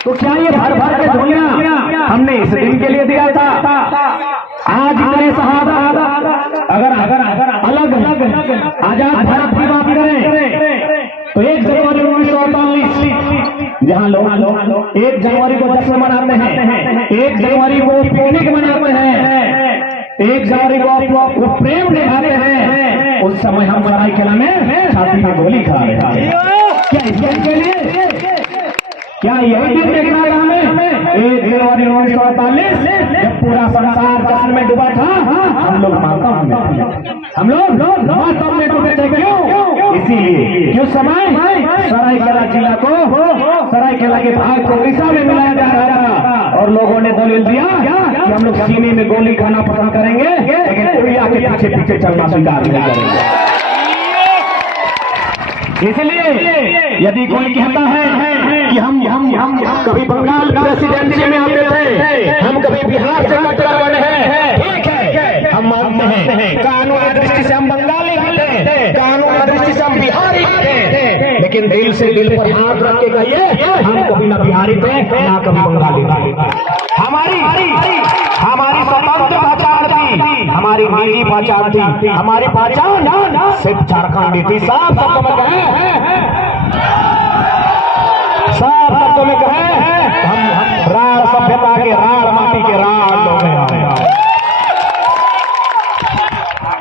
तो क्या ये भर भर के झोलियां हमने इस दिन के लिए दिया था? आज इतने शहादत अगर अलग आजाद भारत की बात करें तो 1 जनवरी 1948 जहां लोग 1 जनवरी को जश्न मनाते हैं, 1 जनवरी को पिकनिक मनाते हैं, 1 जनवरी को वो प्रेम निभाते हैं, उस समय हम सरायकेला में छाती में गोली खा रहे थे। क्या इस दिन के लिए? क्या यही दिन देखना है हमें? 1 जनवरी 1948 जब पूरा संसार जश्न में डूबा था, हम लोग मातम में थे, हम लोग मातम में डूबे थे। क्यों? इसीलिए कि उस समय सरायकेला जिला को सरायकेला के भाग को उड़ीसा में मिलाया जा रहा था और लोगों ने दलील दिया कि हम लोग सीने में गोली खाना पसंद करेंगे लेकिन उड़िया के पीछे पीछे चलना स्वीकार नहीं करेंगे। इसलिए यदि कोई कहता है कि हम कभी बंगाल प्रेसिडेंसी में आते थे, हम कभी बिहार से कटरा बने हैं, ठीक है, हम मानते हैं कानूनी दृष्टि से हम बंगाली थे, कानूनी दृष्टि से हम बिहारी थे, लेकिन दिल से दिल पर हाथ रख के कहिए हम कभी ना बिहारी थे ना कभी बंगाली थे। हमारी स्वतंत्र पहचान थी, हमारी निजी पहचान थी, हमारी पहचान सिर्फ झारखंडी थी। साफ शब्दों में कहे, साफ शब्दों में कहे, हम राण सभ्यता के राण माटी के राण लोग हैं।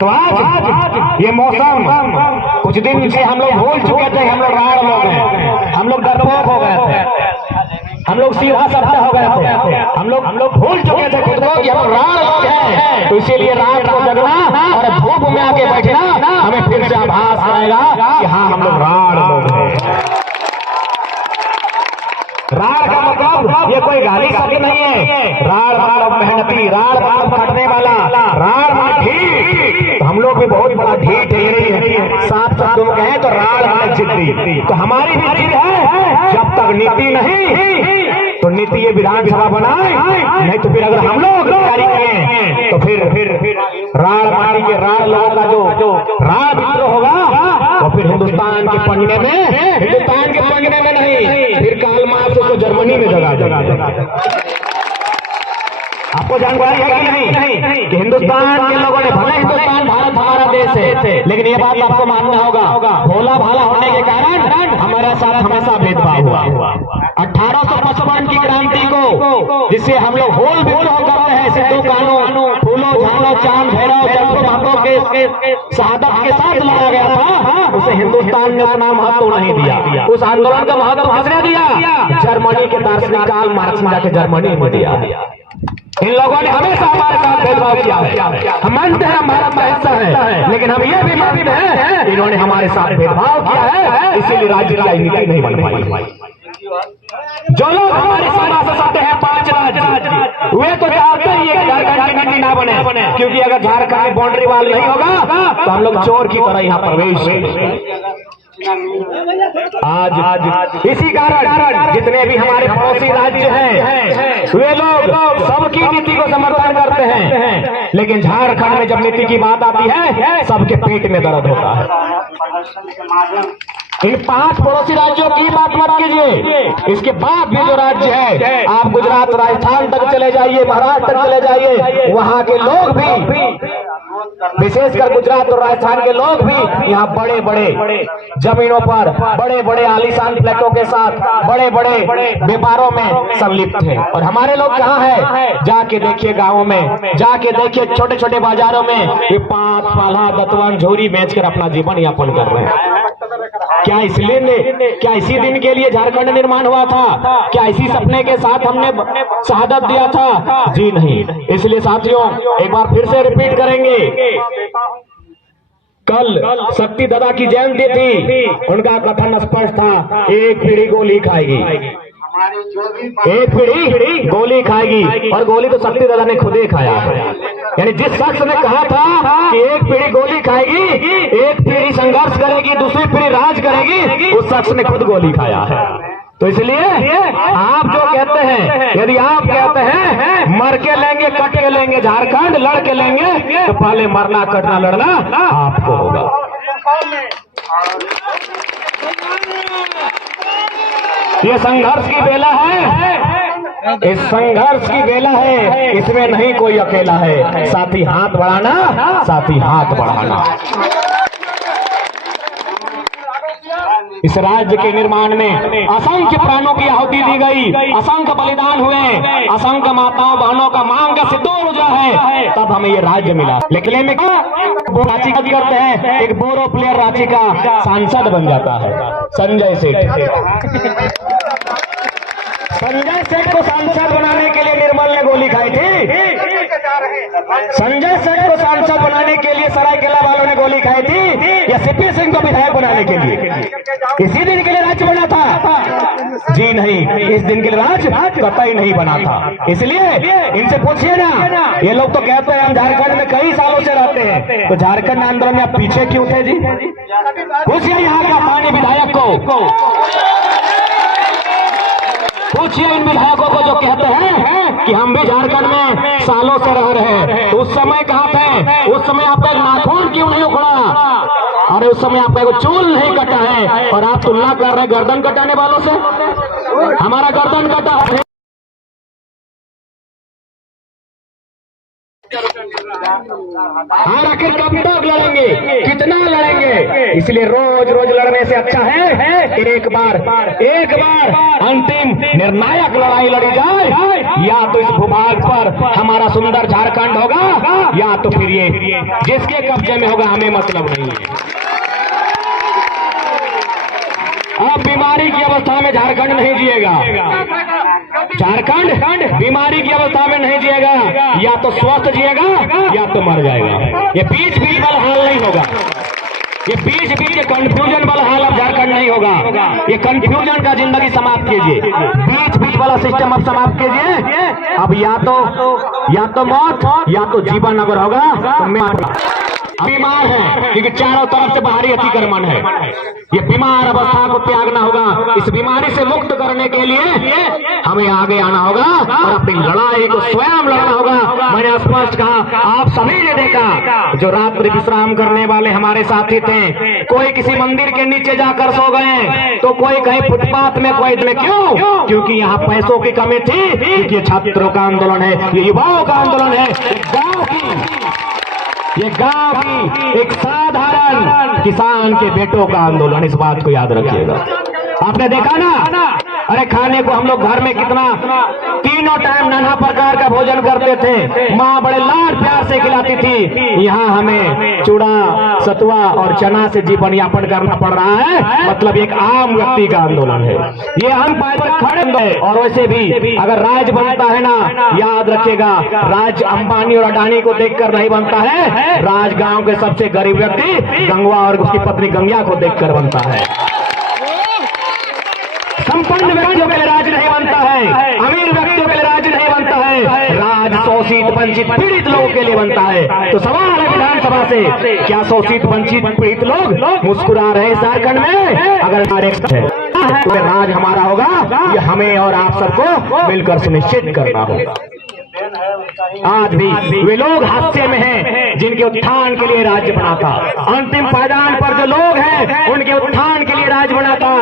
तो आज ये मौसम कुछ दिन से हम लोग भूल चुके थे, हम लोग राण लोग हैं, हम लोग डरपोक हो गए थे, हम लोग सीधा साधा हो गए थे, हम लोग भूल चुके थे खुद को कि हम राण लोग हैं। तो इसीलिए रात को जगना और धूप में आके बैठना हमें फिर से आभास आएगा कि हाँ हम लोग राण लोग हैं। राण का मतलब ये कोई गाली शब्द नहीं है। राण मतलब मेहनती, राण मतलब खटने वाला, राण मतलब ढीठ। तो हम लोग भी बहुत बड़ा ढीठ है। साफ शब्दों में कहें तो राण मतलब जिद्दी। तो हमारी भी जिद है, जब तक नीति नहीं तो नीति ये विधानसभा बनाए, नहीं तो फिर अगर हम लोग तैयारी करें तो फिर राण माटी के राण लोगों का जो राण विद्रोह होगा तो फिर हिंदुस्तान के पंजने में नहीं, फिर काल मार्क्स उसको जर्मनी में जगह। आपको जानकारी है कि नहीं कि हिंदुस्तान के लोगों ने, भले हिंदुस्तान भारत हमारा देश है, लेकिन ये बात आपको मानना होगा भोला भाला होने के कारण हमारे साथ हमेशा भेदभाव हुआ। 1855 की क्रांति को जिससे हम लोग होल विद्रोह करते हैं, सिद्धू कानून, फूलो झानो चांद भैरव जब महतो के शहादत के साथ लड़ा गया था, उसे हिंदुस्तान ने उतना महत्व नहीं दिया। उस आंदोलन का महत्व किसने दिया? जर्मनी के दार्शनिक कार्ल मार्क्स ने जाके जर्मनी में दिया। इन लोगों ने हमेशा हमारे साथ भेदभाव किया है। हम मानते हैं हम भारत का हिस्सा है, लेकिन हम ये भी मानते हैं इन्होंने हमारे साथ भेदभाव किया है, इसीलिए राज्य की नीति नहीं बन पाई। जो लोग हमारी सीमा से सटे हैं 5 राज्य, वे तो चाहते ही है कि झारखंड की नीति ना बने, क्योंकि अगर झारखंड में बाउंड्री वाल नहीं होगा तो हम लोग चोर की तरह यहाँ प्रवेश। आज इसी कारण जितने भी हमारे पड़ोसी राज्य हैं वे लोग सबकी नीति को समर्थन करते हैं, लेकिन झारखंड में जब नीति की बात आती है सबके पेट में दर्द होता है। इन 5 पड़ोसी राज्यों की बात मत कीजिए, इसके बाद भी जो राज्य है, आप गुजरात राजस्थान तक चले जाइए, महाराष्ट्र तक चले जाइए, वहां के लोग भी, विशेषकर गुजरात और राजस्थान के लोग भी यहाँ बड़े बड़े जमीनों पर बड़े बड़े आलीशान फ्लैटों के साथ बड़े बड़े व्यापारों में संलिप्त हैं। और हमारे लोग कहाँ हैं? जाके देखिए गाँवों में, जाके देखिए छोटे छोटे बाजारों में ये पात पाला दतवन झोरी बेचकर अपना जीवन यापन कर रहे हैं। क्या इसी दिन के लिए झारखंड निर्माण हुआ था? क्या इसी सपने के साथ हमने शहादत दिया था? जी नहीं। इसलिए साथियों एक बार फिर से रिपीट करेंगे, कल शक्ति दादा की जयंती थी, उनका कथन स्पष्ट था, एक पीढ़ी गोली खाएगी, एक पीढ़ी गोली खाएगी, और गोली तो शक्ति दादा ने खुद ही खाया है। यानी जिस शख्स ने कहा था कि एक पीढ़ी गोली खाएगी, एक पीढ़ी संघर्ष करेगी, दूसरी पीढ़ी राज करेगी, उस शख्स ने खुद गोली खाया है। तो इसलिए आप जो कहते हैं, यदि आप कहते हैं मर के लेंगे कट के लेंगे झारखंड, लड़ के लेंगे, तो पहले मरना कटना लड़ना आपको होगा। ये संघर्ष की बेला है, इस संघर्ष की बेला है, इसमें नहीं कोई अकेला है। साथी हाथ बढ़ाना, साथी हाथ बढ़ाना। इस राज्य के निर्माण में असंख्य प्राणों की आहुति दी गई, असंख्य बलिदान हुए, असंख्य माताओं बहनों का मांग का सिंदूर जो है, तब हमें ये राज्य मिला। लेकिन में रांची का करते हैं, एक बोरो प्लेयर रांची का सांसद बन जाता है। संजय सेठ, संजय सेठ को सांसद बनाने के लिए निर्मल ने गोली खाई थी। संजय सेठ को सांसद बनाने के लिए सरायकेला वालों ने गोली खाई थी, या सीपी सिंह को विधायक बनाने के लिए? इसी दिन के लिए राज्य बना था? जी नहीं, इस दिन के लिए राज्य कतई नहीं बना था। इसलिए इनसे पूछिए ना, ये लोग तो कहते हैं हम झारखंड में कई सालों से रहते हैं, तो झारखंड आंदोलन में आप पीछे क्यों थे जी? पूछिए यहाँ का स्थानीय विधायक को, पूछिए इन विधायकों को जो कहते हैं कि हम भी झारखंड में सालों से रह रहे हैं, तो उस समय कहाँ थे? उस समय आपका एक नाखून क्यों नहीं उखड़ा? और उस समय आपका एक चूल नहीं कटा है, और आप तुलना कर रहे हैं गर्दन कटाने वालों से? हमारा गर्दन कटा है। और आखिर कब तक लड़ेंगे, कितना लड़ेंगे? इसलिए रोज रोज लड़ने से अच्छा है एक बार अंतिम निर्णायक लड़ाई लड़ी जाए। या तो इस भूभाग पर हमारा सुंदर झारखंड होगा, या तो फिर ये जिसके कब्जे में होगा हमें मतलब नहीं है। अब बीमारी की अवस्था में झारखंड नहीं जिएगा, झारखंड बीमारी की अवस्था में नहीं जिएगा। या तो स्वस्थ जिएगा या तो मर जाएगा। ये बीच बीच वाला हाल नहीं होगा, ये बीच बीच कंफ्यूजन वाला हाल अब झारखंड नहीं होगा। ये कंफ्यूजन का जिंदगी समाप्त कीजिए, बीच बीच वाला सिस्टम अब समाप्त कीजिए। अब या तो मौत या तो जीवन अगर होगा तो मैं बीमार है, क्योंकि चारों तरफ से बाहरी अतिक्रमण है। ये बीमार अवस्था को त्यागना होगा। इस बीमारी से मुक्त करने के लिए हमें आगे आना होगा और अपनी लड़ाई को स्वयं लड़ना होगा। मैंने स्पष्ट कहा, आप सभी ने देखा जो रात्रि विश्राम करने वाले हमारे साथी थे, कोई किसी मंदिर के नीचे जाकर सो गए, तो कोई कहीं फुटपाथ में, कोई में। क्यों? क्योंकि यहाँ पैसों की कमी थी, क्योंकि ये छात्रों का आंदोलन है, ये युवाओं का आंदोलन है, ये गांव की एक साधारण किसान के बेटों का आंदोलन। इस बात को याद रखिएगा। आपने देखा ना, अरे खाने को हम लोग घर में कितना तीनों टाइम नाना प्रकार का भोजन करते थे, माँ बड़े लाड प्यार से खिलाती थी। यहाँ हमें चूड़ा, सतुआ और चना से जीवन यापन करना पड़ रहा है। मतलब एक आम व्यक्ति का आंदोलन है, ये हम पाए पर खड़े हैं। और वैसे भी अगर राज बनता है ना, याद रखिएगा, राज अंबानी और अडानी को देखकर नहीं बनता है, राज गांव के सबसे गरीब व्यक्ति गंगवा और उसकी पत्नी गंगा को देखकर बनता है। संपन्न व्यक्तियों के लिए राज नहीं बनता है, अमीर व्यक्तियों के लिए राज नहीं बनता है, राज शोषित वंचित पीड़ित लोगों के लिए बनता है। तो सवाल है विधानसभा से, क्या शोषित वंचित पीड़ित लोग मुस्कुरा रहे झारखंड में? अगर तो राज हमारा होगा, ये हमें और आप सबको मिलकर सुनिश्चित करना होगा। आज भी वे लोग हादसे में हैं जिनके उत्थान के लिए राज्य बना था। अंतिम पायदान पर जो लोग हैं उनके उत्थान के लिए राज्य बना था,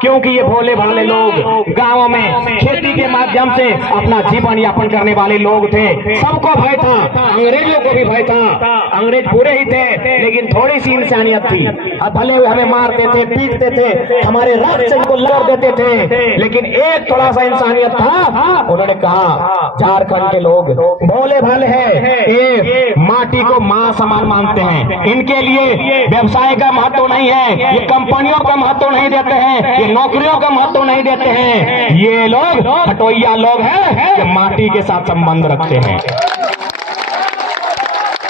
क्योंकि ये भोले भाले लोग गांवों में खेती के माध्यम से अपना जीवन यापन करने वाले लोग थे। सबको भय था, अंग्रेजों को भी भय था। अंग्रेज बुरे ही थे, लेकिन थोड़ी सी इंसानियत थी। अब भले हमें मारते थे, पीटते थे, हमारे रक्त से इनको लड़ देते थे, लेकिन एक थोड़ा सा इंसानियत था। उन्होंने कहा झारखंड के लोग भोले भाले हैं, ये माटी को मां समान मानते हैं, इनके लिए व्यवसाय का महत्व नहीं है, ये कंपनियों का महत्व नहीं देते हैं, ये नौकरियों का महत्व नहीं देते हैं। ये लोग हटोइया लोग हैं, ये माटी के साथ संबंध रखते हैं।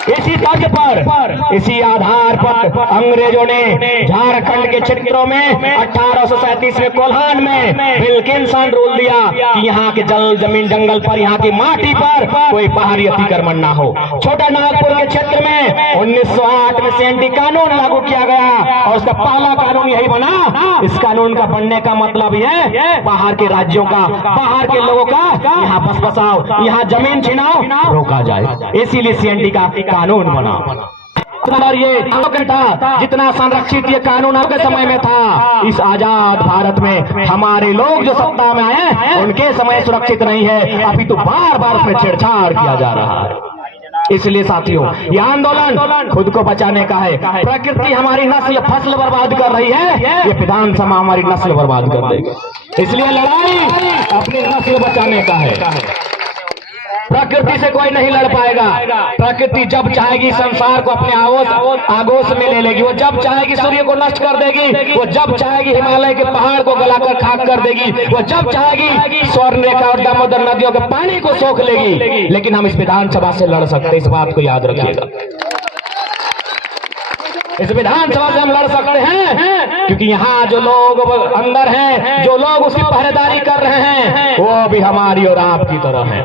इसी तर्ज पर, इसी आधार पर अंग्रेजों ने झारखंड के क्षेत्रों में 1837 में कोल्हान में विल्किंसन रूल दिया कि यहाँ के जल जमीन जंगल पर, यहाँ की माटी पर कोई बाहरी अतिक्रमण ना हो। छोटा नागपुर के क्षेत्र में 1908 में सेंटी कानून लागू किया गया और उसका पहला कानून यही बना। इस कानून का बनने का मतलब यह बाहर के राज्यों का, बाहर के लोगों का यहाँ बस बसाओ, यहाँ जमीन छिनाओ रोका जाए। इसीलिए सीएनटी का कानून बना। ये था जितना संरक्षित ये कानून आपके समय में था, इस आजाद भारत में हमारे लोग जो सत्ता में आए उनके समय सुरक्षित नहीं है, अभी तो बार बार उसमें छेड़छाड़ किया जा रहा है। इसलिए साथियों, ये आंदोलन खुद को बचाने का है। प्रकृति हमारी नस्ल फसल बर्बाद कर रही है, ये विधानसभा हमारी नस्ल बर्बाद कर देगी। इसलिए लड़ाई अपनी नस्ल बचाने का है। प्रकृति से कोई नहीं लड़ पाएगा। प्रकृति जब चाहेगी संसार को अपने आगोश में ले लेगी, वो जब चाहेगी सूर्य को नष्ट कर देगी, वो जब चाहेगी हिमालय के पहाड़ को गलाकर खाक कर देगी, वो जब चाहेगी स्वर्ण रेखा और दामोदर नदियों के पानी को सोख लेगी। लेकिन हम इस विधानसभा से लड़ सकते हैं, इस बात को याद रखिएगा। इस विधानसभा से हम लड़ सकते हैं क्योंकि यहाँ जो लोग अंदर हैं, जो लोग उसकी पहरेदारी कर रहे हैं, वो भी हमारी और आपकी तरह है।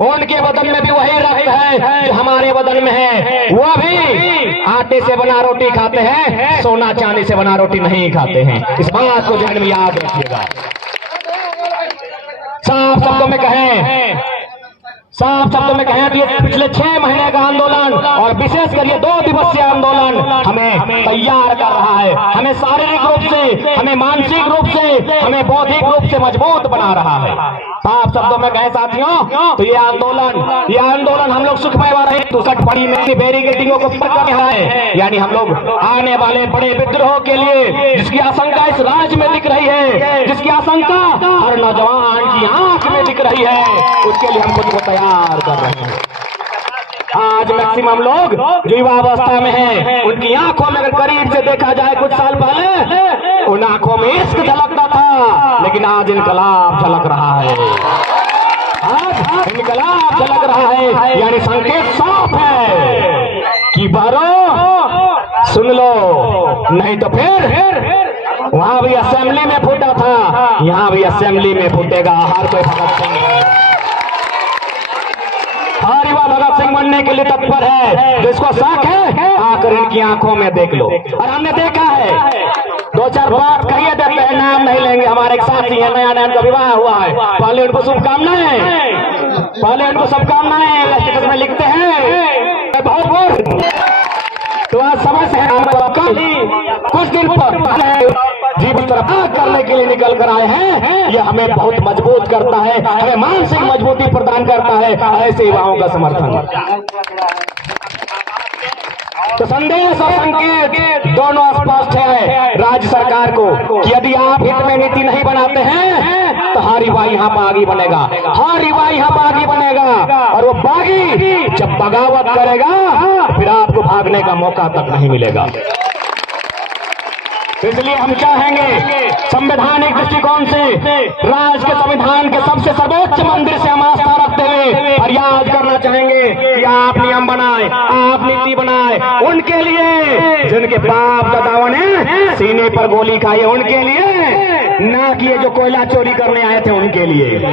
उनके बदन में भी वही रक्त है जो हमारे बदन में है। वो भी आटे से बना रोटी खाते हैं, सोना चांदी से बना रोटी नहीं खाते हैं। इस बात को ध्यान में याद रखिएगा। साफ शब्दों में कहें तो ये पिछले 6 महीने का आंदोलन और विशेषकर ये 2 दिवसीय आंदोलन हमें तैयार कर रहा है, हमें शारीरिक रूप से, हमें मानसिक रूप से, हमें बौद्धिक रूप से मजबूत बना रहा है। साफ शब्दों में कहें साथियों तो ये आंदोलन हम लोग सुखमय वाले 62 बड़ी में बैरिकेडिंगों को पकड़ रहा है। यानी हम लोग आने वाले बड़े विद्रोह के लिए जिसकी आशंका इस राज्य में दिख रही है, जिसकी आशंका हर नौजवान की आंख में दिख रही है, उसके लिए हम खुद को तैयार कर रहे हैं। आज मैक्सिमम लोग जो युवावस्था में हैं, उनकी आंखों में अगर करीब से देखा जाए कुछ साल पहले उन आंखों में इश्क झलकता था, लेकिन आज इनकलाब झलक रहा है। आज इनकलाब झलक रहा है, यानी संकेत साफ है कि बारो सुन लो, नहीं तो फिर वहां भी असेंबली में फूटा था, यहाँ भी असेंबली में फूटेगा। हर कोई भगत सिंह हर युवा भगत सिंह बनने के लिए तत्पर है। जिसको शक है आकर इनकी आंखों में देख लो। और हमने देखा है 2-4 बात कहिए देते हैं, नाम नहीं लेंगे। हमारे एक साथी है, नया नया उनका विवाह हुआ है, पहले उनको शुभकामनाएं, स्टेटस में लिखते हैं बहुत। तो आज समय से कुछ दिन पर जीवन करने के लिए निकल कर आए हैं। यह हमें बहुत मजबूत करता है, हमें मानसिक मजबूती प्रदान करता है ऐसे युवाओं का समर्थन। तो संदेश और संकेत दोनों स्पष्ट है राज्य सरकार को कि यदि आप हित में नीति नहीं बनाते हैं तो हर युवा यहाँ बागी बनेगा, और वो बागी जब बगावत करेगा फिर आपको भागने का मौका तक नहीं मिलेगा। इसलिए हम चाहेंगे संवैधानिक दृष्टिकोण से राज्य के संविधान के सबसे सर्वोच्च मंदिर से हम आस्था रखते हुए फरियाद करना चाहेंगे कि आप नियम बनाए, आप नीति बनाए उनके लिए जिनके बाप दादाओं ने सीने पर गोली खाई, उनके लिए, ना कि ये जो कोयला चोरी करने आए थे उनके लिए।